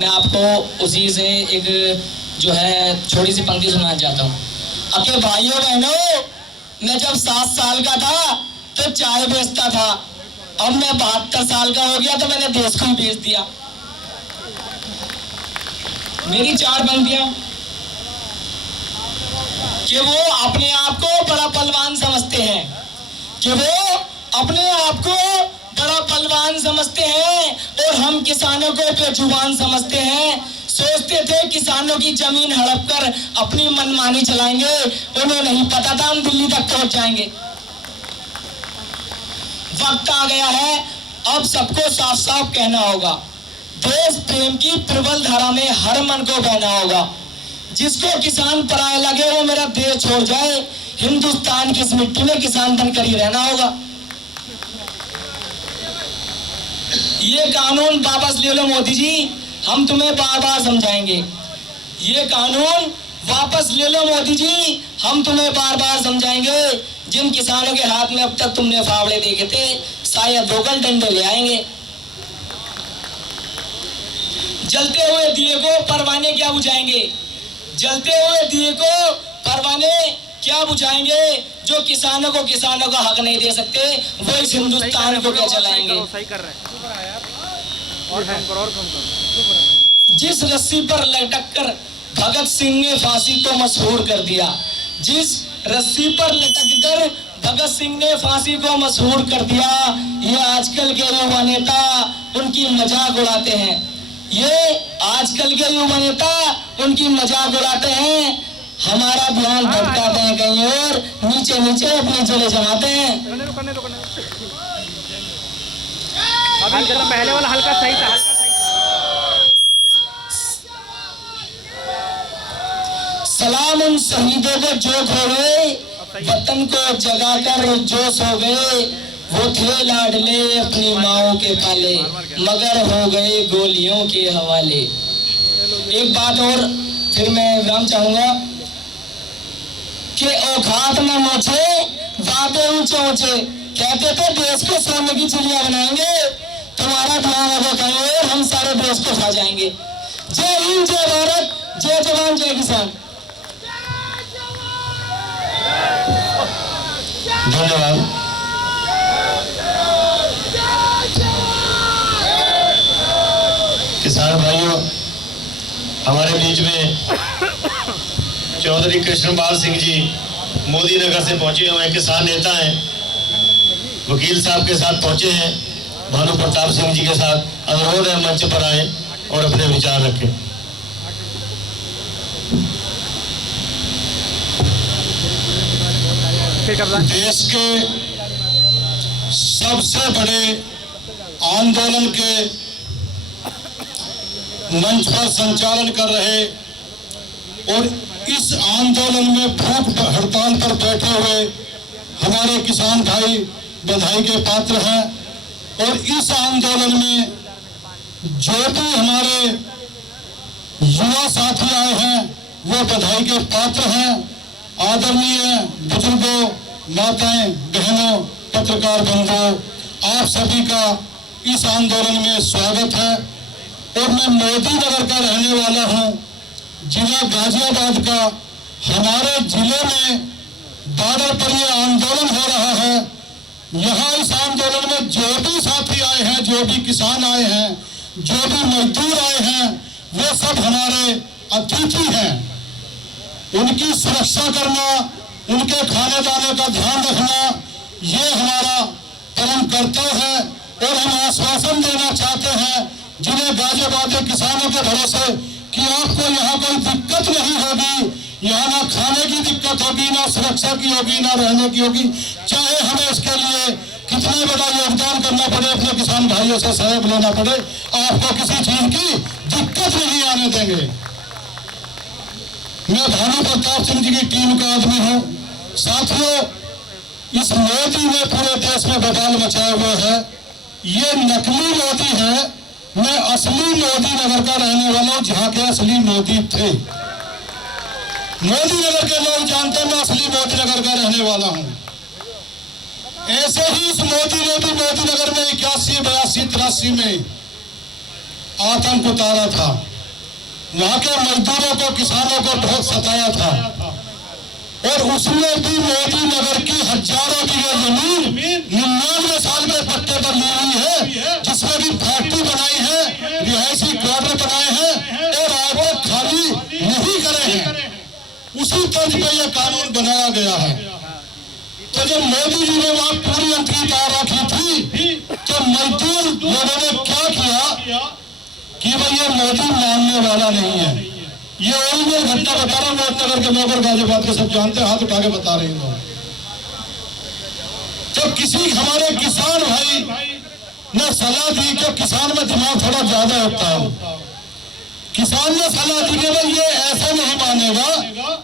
मैं आपको उसी से एक जो है छोटी सी पंक्ति सुनाना चाहता हूँ। अपने भाइयों बहनों, मैं जब 7 साल का था तो चाय बेचता था। अब मैं 72 साल का हो गया तो मैंने देश को ही बेच दिया। मेरी 4 पंक्तियां कि वो अपने आप को बड़ा बलवान समझते हैं, कि वो अपने आप को बड़ा बलवान समझते हैं और हम किसानों को बेजुबान समझते हैं। सोचते थे किसानों की जमीन हड़प कर अपनी मनमानी चलाएंगे, उन्हें नहीं पता था हम दिल्ली तक पहुंच जाएंगे। वक्त आ गया है, अब सबको साफ साफ कहना होगा, देश प्रेम की प्रबल धारा में हर मन को बहना होगा। जिसको किसान पराया लगे वो मेरा देश छोड़ जाए, हिंदुस्तान की इस मिट्टी में किसान बनकर ही रहना होगा। ये कानून वापस ले लो मोदी जी, हम तुम्हें बार बार समझाएंगे। ये कानून वापस ले लो मोदी जी, हम तुम्हें बार बार समझाएंगे। जिन किसानों के हाथ में अब तक तुमने फावड़े देखे थे, शायद दोगल डंडे ले आएंगे। जलते हुए दिए को परवाने क्या बुझाएंगे? जलते हुए दिए को परवाने क्या बुझाएंगे? जो किसानों का हक नहीं दे सकते, वो इस हिंदुस्तान को क्या चलाएंगे? जिस रस्सी पर लटक कर भगत सिंह ने फांसी को मशहूर कर दिया, जिस रस्सी पर लटक कर भगत सिंह ने फांसी को मशहूर कर दिया, ये आजकल के युवा नेता उनकी मजाक उड़ाते हैं। ये आजकल के युवा नेता उनकी मजाक उड़ाते हैं। हमारा ध्यान भटकाते हैं कहीं और, नीचे नीचे अपनी जड़ें जमाते हैं। पहले वाला हल्का सही था, सलाम उन शहीदों को जो खो गए, वतन को जगाकर जो सो गए। वो थे लाडले अपनी माओ के पाले, मगर हो गए गोलियों के हवाले। एक बात और फिर मैं विराम चाहूंगा कि औकात में मुझे वादे ऊंचे ऊंचे, कहते थे देश को सोने की चिड़िया बनाएंगे, तुम्हारा ध्यान होगा कहीं और, हम सारे देश को खा जाएंगे। जय हिंद, जय भारत, जय जवान, जय किसान। धन्यवाद। किसान भाइयों, हमारे बीच में चौधरी कृष्णपाल सिंह जी मोदी नगर से पहुंचे हुए हैं, किसान नेता हैं। वकील साहब के साथ पहुंचे हैं, भानु प्रताप सिंह जी के साथ। अनुरोध है मंच पर आए और अपने विचार रखें। देश के सबसे बड़े आंदोलन के मंच पर संचालन कर रहे और इस आंदोलन में भूख हड़ताल पर बैठे हुए हमारे किसान भाई बधाई के पात्र हैं। और इस आंदोलन में जो भी हमारे युवा साथी आए हैं वो बधाई के पात्र हैं। आदरणीय बुजुर्गों, माताएं, बहनों, पत्रकार बंधुओं, आप सभी का इस आंदोलन में स्वागत है। और मैं मोदी नगर का रहने वाला हूं, जिला गाजियाबाद का। हमारे जिले में बॉर्डर पर यह आंदोलन हो रहा है। यहाँ इस आंदोलन में जो भी साथी आए हैं, जो भी किसान आए हैं, जो भी मजदूर आए हैं, वो सब हमारे अतिथि हैं। उनकी सुरक्षा करना, उनके खाने दाने का ध्यान रखना, ये हमारा परम कर्तव्य है। और हम आश्वासन देना चाहते हैं जिन्हें गाजियाबाद के किसानों के भरोसे कि आपको यहाँ कोई दिक्कत नहीं होगी। यहाँ ना खाने की दिक्कत होगी, ना सुरक्षा की होगी, ना रहने की होगी। चाहे हमें इसके लिए कितना बड़ा योगदान करना पड़े, अपने किसान भाइयों से सहयोग लेना पड़े, आपको किसी चीज की दिक्कत नहीं आने देंगे। मैं भानु प्रताप सिंह जी की टीम का आदमी हूँ। साथियों, इस मोदी ने पूरे देश में बवाल मचाया हुआ है। ये नकली मोदी है, मैं असली मोदी नगर का रहने वाला हूँ, जहाँ के असली मोदी थे। मोदी नगर के लोग जानते हैं मैं असली मोदी नगर का रहने वाला हूँ। ऐसे ही इस मोदी ने भी मोदी नगर में 81, 82, 83 में आतंक उतारा था। वहां के मजदूरों को, किसानों को बहुत सताया था। और उसने भी मोदी नगर की हजारों बीघे जमीन 99 साल के पट्टे पर ली हुई है, जिसमें भी फैक्ट्री बनाई है, रिहायशी क्वार्टर बनाए हैं और आज तक खाली नहीं करे हैं। उसी तर्ज पे यह कानून बनाया गया है। तो जब मोदी जी ने वहां पूरी अंतरी तार रखी थी, तो मजदूर लोगों ने क्या किया कि भाई ये मोदी मानने वाला नहीं है। ये ओरिजिनल घटना बता रहा हूँ, मोहननगर के नौकर गाजियाबाद के सब जानते हैं, हाथ उठा के बता रहे हैं। तो किसी हमारे किसान भाई ने सलाह दी कि किसान में दिमाग थोड़ा ज्यादा होता है। किसान ने सलाह दी कि भाई ये ऐसे नहीं मानेगा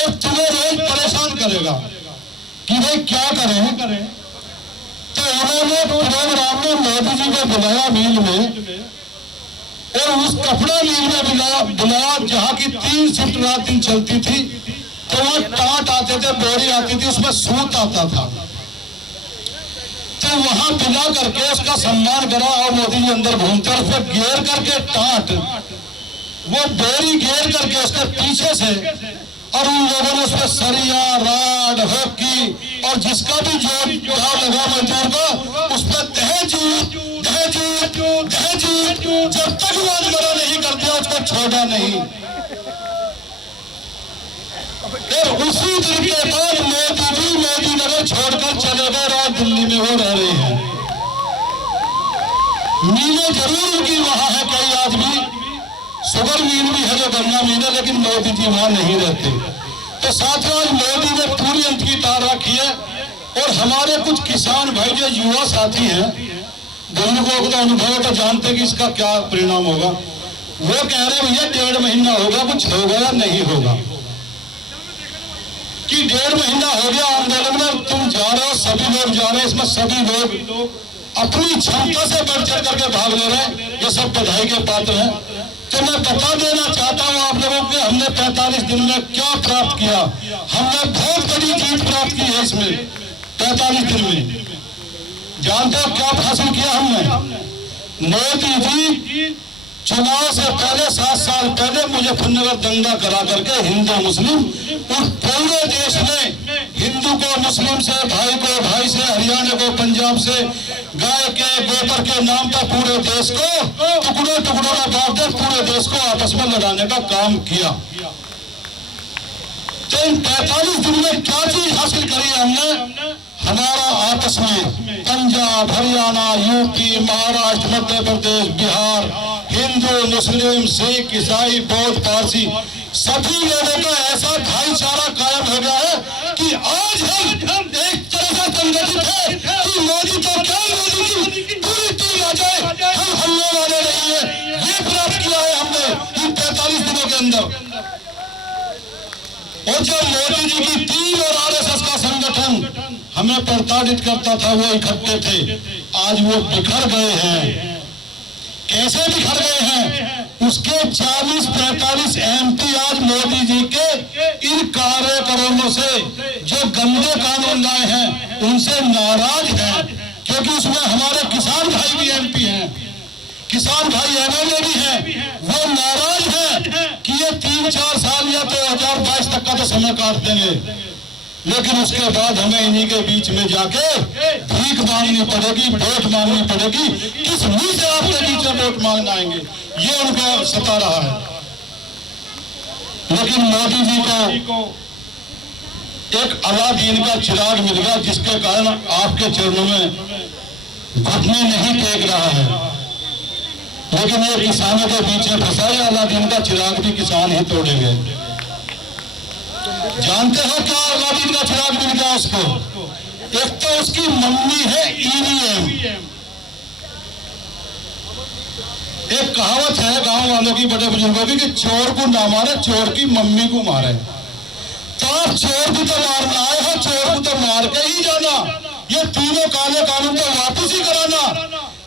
और तुम्हें रोज परेशान करेगा कि भाई क्या करें। तो उन्होंने प्रोग्राम में मोदी जी को बुलाया मिल में, और उस कपड़ा मिल में बुलाया जहाँ की 3 शिफ्ट रात दिन चलती थी। तो वहाँ टाट आते थे, बोरी आती थी, उसमें सूत आता था। तो वहां बुला करके उसका सम्मान करा और मोदी जी अंदर घूमते और उसमें घेर करके टाट, वो बोरी घेर करके उसके पीछे से, और उन लोगों ने उसमें सरिया, राड, हॉकी और जिसका भी जो लगा मजदूर का, उस पर दहेजूत जब तक वो अजमरा नहीं कर दिया उसको छोड़ा नहीं। और उसी दिन के बाद मोदी नगर छोड़कर चले गए और दिल्ली में वो रह रहे हैं। मीलें जरूर उनकी वहां है, कई आज भी शुगर मिल भी है जो गन्ना मिल है, लेकिन मोदी जी वहां नहीं रहते। तो साथियों, आज मोदी ने पूरी अंत की तार रखी है। और हमारे कुछ किसान भाई जो युवा साथी हैं, जिनको का अनुभव तो जानते हैं कि इसका क्या परिणाम होगा, वो कह रहे भैया 1.5 महीना होगा, कुछ होगा या नहीं होगा। कि 1.5 महीना हो गया आंदोलन में, तुम जा रहे हो, सभी लोग जा रहे हैं, इसमें सभी लोग अपनी क्षमता से बढ़ चढ़ करके भाग ले रहे हैं। ये सब बधाई के पात्र हैं। तो मैं बता देना चाहता हूं आप लोगों को, हमने 45 दिन में क्या प्राप्त किया। हमने बहुत बड़ी जीत प्राप्त की है इसमें 45 दिन में। जानते हो क्या हासिल किया हमने? मोदी जी चुनाव से पहले 7 साल पहले मुजफ्फरनगर दंगा करा करके हिंदू मुस्लिम और पूरे देश में हिंदू को मुस्लिम से, भाई को भाई से, हरियाणा को पंजाब से, गाय के गोबर के नाम पर पूरे देश को टुकड़ों टुकड़ों में बांट दे, पूरे देश को आपस में लड़ाने का काम किया। तो इन 45 दिन में क्या चीज हासिल करी हमने? हमारा आपस में पंजाब, हरियाणा, यूपी, महाराष्ट्र, मध्य प्रदेश, बिहार, हिंदू, मुस्लिम, सिख, ईसाई, बौद्ध, पारसी, सभी लोगों का ऐसा भाईचारा कायम हो गया है कि आज हम एक तरह से संगठित है कि मोदी तो क्या, मोदी की पूरी टीम आ जाए, हम हमले वाले नहीं है। ये प्राप्त किया है हमने इन 45 दिनों के अंदर। और जब मोदी जी की टीम और आरएसएस का संगठन हमें प्रताड़ित करता था, वो इकट्ठे थे, आज वो बिखर गए हैं। कैसे बिखर गए हैं? उसके 40-45 एमपी आज मोदी जी के इन कार्यक्रमों से, जो गंदे कानून लाए हैं, उनसे नाराज हैं। क्योंकि उसमें हमारे किसान भाई भी एमपी हैं, किसान भाई एमएलए भी हैं। वो नाराज हैं कि ये 3-4 साल या 2022 तक का तो समय काट देंगे, लेकिन उसके बाद हमें इन्हीं के बीच में जाके भीख मांगनी पड़ेगी, वोट मांगनी पड़ेगी। किस मुंह से आपके बीच में वोट मांगने आएंगे, ये उनको सता रहा है। लेकिन मोदी जी को एक अलादीन का चिराग मिल गया, जिसके कारण आपके चरणों में घुटने नहीं टेक रहा है। लेकिन ये किसानों के बीच में फंसा, अलादीन का चिराग भी किसान ही तोड़ेंगे। जानते हो क्या अलादीन का चिराग मिल गया उसको? एक तो उसकी मम्मी है ईवीएम। एक कहावत है गांव वालों की, बड़े बुजुर्गों की, कि चोर को ना मारे, चोर की मम्मी को मारे। तो आप चोर को तो मारना आए हो, चोर को तो मार के ही जाना। ये तीनों काले कानून तो वापस ही कराना।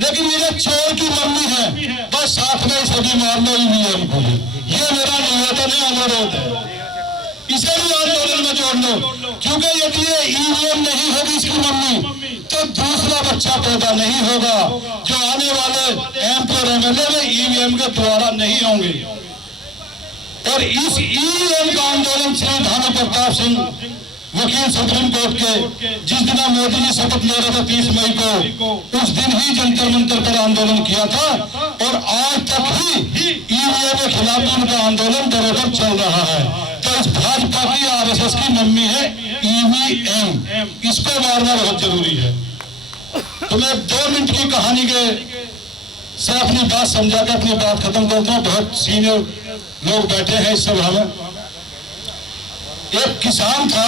लेकिन ये चोर की मम्मी है, बस साथ में सभी मार लो ईवीएम को। ये मेरा निवेदन है, अनुरोध है, इसे भी आंदोलन में जोड़ लो। क्योंकि यदि ये ईवीएम नहीं होगी इसकी मम्मी, तो दूसरा बच्चा पैदा नहीं होगा। जो आने वाले एमपी और एमएलए में ईवीएम के द्वारा नहीं होंगे। और इस ईवीएम का आंदोलन श्री भानु प्रताप सिंह वकील सुप्रीम कोर्ट के जिस दिन मोदी जी शपथ ले रहे थे 30 मई को, उस दिन ही जंतर मंतर पर आंदोलन किया था और आज तक ही ईवीएम के खिलाफ उनका आंदोलन बराबर चल रहा है। तो इस भाजपा की आरएसएस की मम्मी है ईवीएम, इसको मारना बहुत जरूरी है। तो मैं 2 मिनट की कहानी के से अपनी बात समझा कर अपनी बात खत्म करता हूँ। बहुत सीनियर लोग बैठे हैं इस सभा में। एक किसान था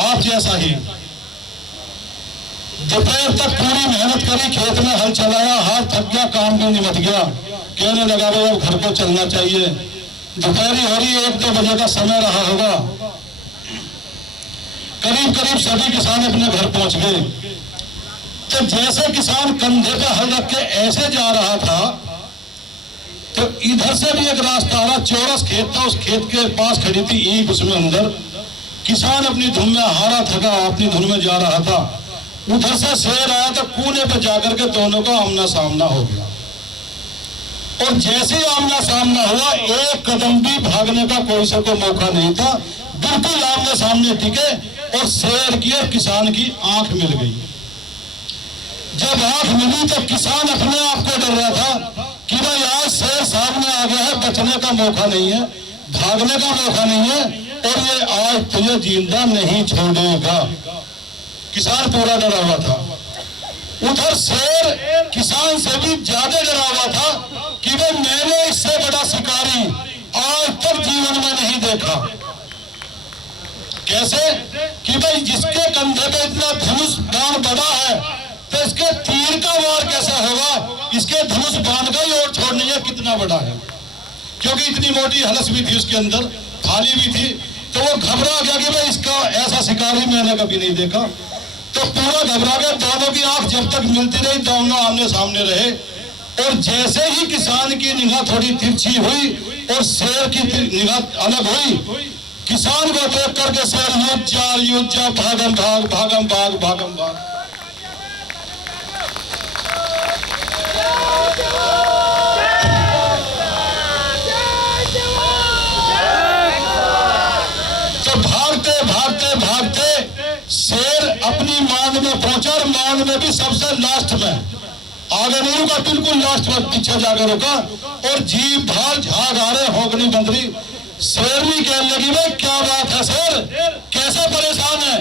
आप जैसा ही, दोपहर तक पूरी मेहनत करी, खेत में हल चलाया, हाथ थक गया, काम भी निमट गया, कहने लगा भाई अब घर को चलना चाहिए। दोपहरी हो रही 1-2 बजे का समय रहा होगा, करीब करीब सभी किसान अपने घर पहुंच गए। तो जैसे किसान कंधे पे हल रख के ऐसे जा रहा था तो इधर से भी एक रास्ता आ रहा, चौरस खेत था, उस खेत के पास खड़ी थी ईंट, उसमें अंदर किसान अपनी धुन में हारा थका अपनी धुन में जा रहा था। उधर से शेर आया तो कूने पे जाकर के दोनों का आमना सामना हो गया और जैसे ही आमना सामना हुआ एक कदम भी भागने का कोई से को मौका नहीं था, बिल्कुल आमने सामने टिके और शेर की और किसान की आंख मिल गई। जब आंख मिली तो किसान अपने आप को डर रहा था कि भाई आज शेर सामने आ गया है, बचने का मौका नहीं है, भागने का मौका नहीं है और ये आज तुझे जिंदा नहीं छोड़ेगा। किसान पूरा डरा हुआ था। उधर शेर किसान से भी ज्यादा डरा हुआ था कि भाई मैंने इससे बड़ा शिकारी आज तक जीवन में नहीं देखा। कैसे कि भाई जिसके कंधे पे इतना धनुष बाण बड़ा है तो इसके तीर का वार कैसे होगा, इसके धनुष बाण का ही और छोड़ने है कितना बड़ा है। क्योंकि इतनी मोटी हलस भी थी उसके अंदर, थाली भी थी, तो वो घबरा गया कि भाई इसका ऐसा शिकारी मैंने कभी नहीं देखा। तो पूरा घबरा गया, दोनों की आंख जब तक मिलती रही दोनों आमने सामने रहे और जैसे ही किसान की निगाह थोड़ी तिरछी हुई और शेर की निगाह अलग हुई, किसान को देख करके शेर युद्ध जा भागम भाग भागम भाग भागम भाग। तो भागते भागते भागते शेर अपनी मांद में पहुंचा और मांद में भी सबसे लास्ट में, आगे नहीं रुका, बिल्कुल लास्ट में पीछे जाकर रुका और जीभ भाल झाग आ रहे होगनी बंदरी। शेर भी कहने लगी भाई क्या बात है शेर, कैसे परेशान है,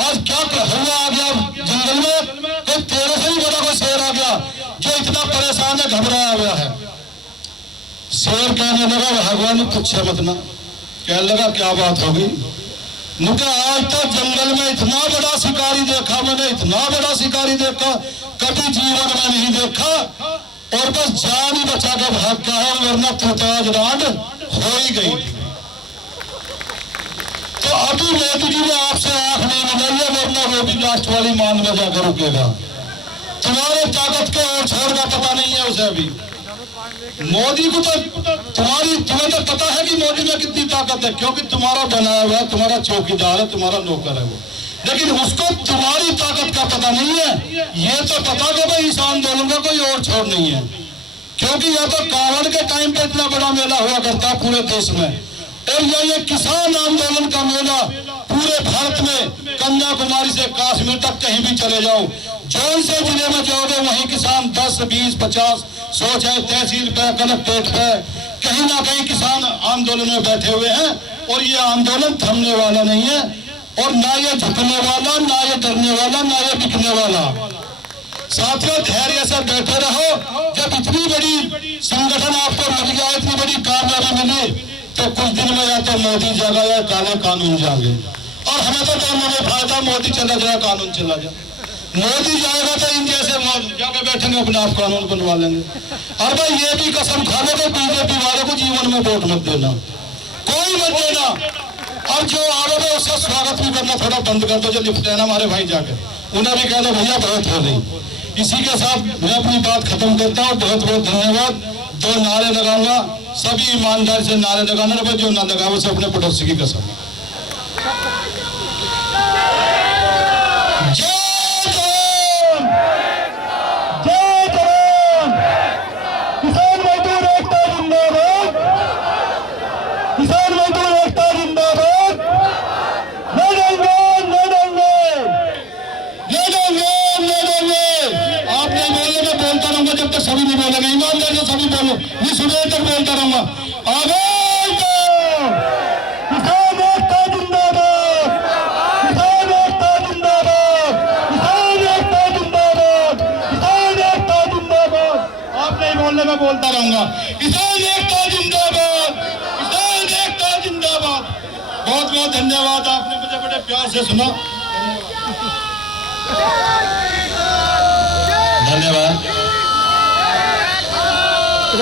आज क्या हुआ आ गया जंगल में, कोई तेरे से ही बड़ा कोई शेर आ गया जो इतना परेशान है, घबराया हुआ है। शेर कहने लगा भगवान पूछे मत ना, कहने लगा क्या बात होगी। नुका आज तक जंगल में इतना बड़ा शिकारी देखा मैंने, इतना बड़ा शिकारी देखा कभी जीवन में नहीं देखा और बस जान ही बचा कर भाग गया है, वरना तुताज राड हो ही गई। तो अभी मोदी जी ने आपसे आंख नहीं मिलाई है, वरना वो भी लास्ट वाली मान में जाकर रुकेगा। तुम्हारे ताकत के और छोड़ का पता नहीं है उसे अभी। मोदी को तो तुम्हें तो पता है कि मोदी में कितनी ताकत है, क्योंकि तुम्हारा बनाया हुआ है, तुम्हारा चौकीदार है, तुम्हारा नौकर है वो, लेकिन उसको तुम्हारी ताकत का पता नहीं है। ये तो पता कि भाई इस आंदोलन का कोई और छोड़ नहीं है, क्योंकि यह तो कावड़ के टाइम पे इतना बड़ा मेला हुआ करता है पूरे देश में, और ये किसान आंदोलन का मेला पूरे भारत में कन्याकुमारी से कश्मीर तक कहीं भी चले जाओ, जौन से जिले में जाओगे वहीं किसान 10, 20, 50, 100 चाहे तहसील पे कलेक्ट्रेट पे कहीं ना कहीं किसान आंदोलन में बैठे हुए हैं। और ये आंदोलन थमने वाला नहीं है और ना ये झुकने वाला, ना ये डरने वाला, ना ये बिकने वाला। साथियों धैर्य से बैठे रहो। जब इतनी बड़ी संगठन आपको मिल गया, इतनी बड़ी कामयाबी मिली, तो कुछ दिन में या तो मोदी जागा या काले कानून जागे, और हमें तो दोनों में फायदा, मोदी चला जाए कानून चला जाए। मोदी जाएगा तो इंडिया से जाके बैठेंगे अपने आप कानून बनवा लेंगे। और भाई ये भी कसम खा लो तो बीजेपी वालों को जीवन में वोट मत देना, कोई मत देना। और जो आओगे उसका स्वागत भी करना थोड़ा बंद कर दो, जो लिफ्ट है ना हमारे भाई जाके उन्हें भी कह दो भैया बहुत हो गई। इसी के साथ मैं अपनी बात खत्म करता हूँ। बहुत बहुत धन्यवाद। 2 नारे लगाऊंगा, सभी ईमानदारी से नारे लगाना, जो ना लगा उसे अपने पड़ोसी की कसम। किसान मजदूर एकता जिंदाबाद। लड़ेंगे लड़ेंगे लड़ेंगे लड़ेंगे। आप नहीं बोलने, मैं बोलता रहूंगा जब तक सभी नहीं बोलेंगे। ईमानदारी से सभी बोलो, मैं सुबह तक बोलता रहूंगा। आगे किसान एकता जिंदाबाद, किसान एकता जिंदाबाद, किसान एकता जिंदाबाद, किसान एकता जिंदाबाद। आप नहीं बोलने, मैं बोलता रहूंगा। किसान एकता जिंदाबाद, किसान एकता जिंदाबाद। बहुत बहुत धन्यवाद, आपने मुझे बड़े प्यार से सुना। धन्यवाद।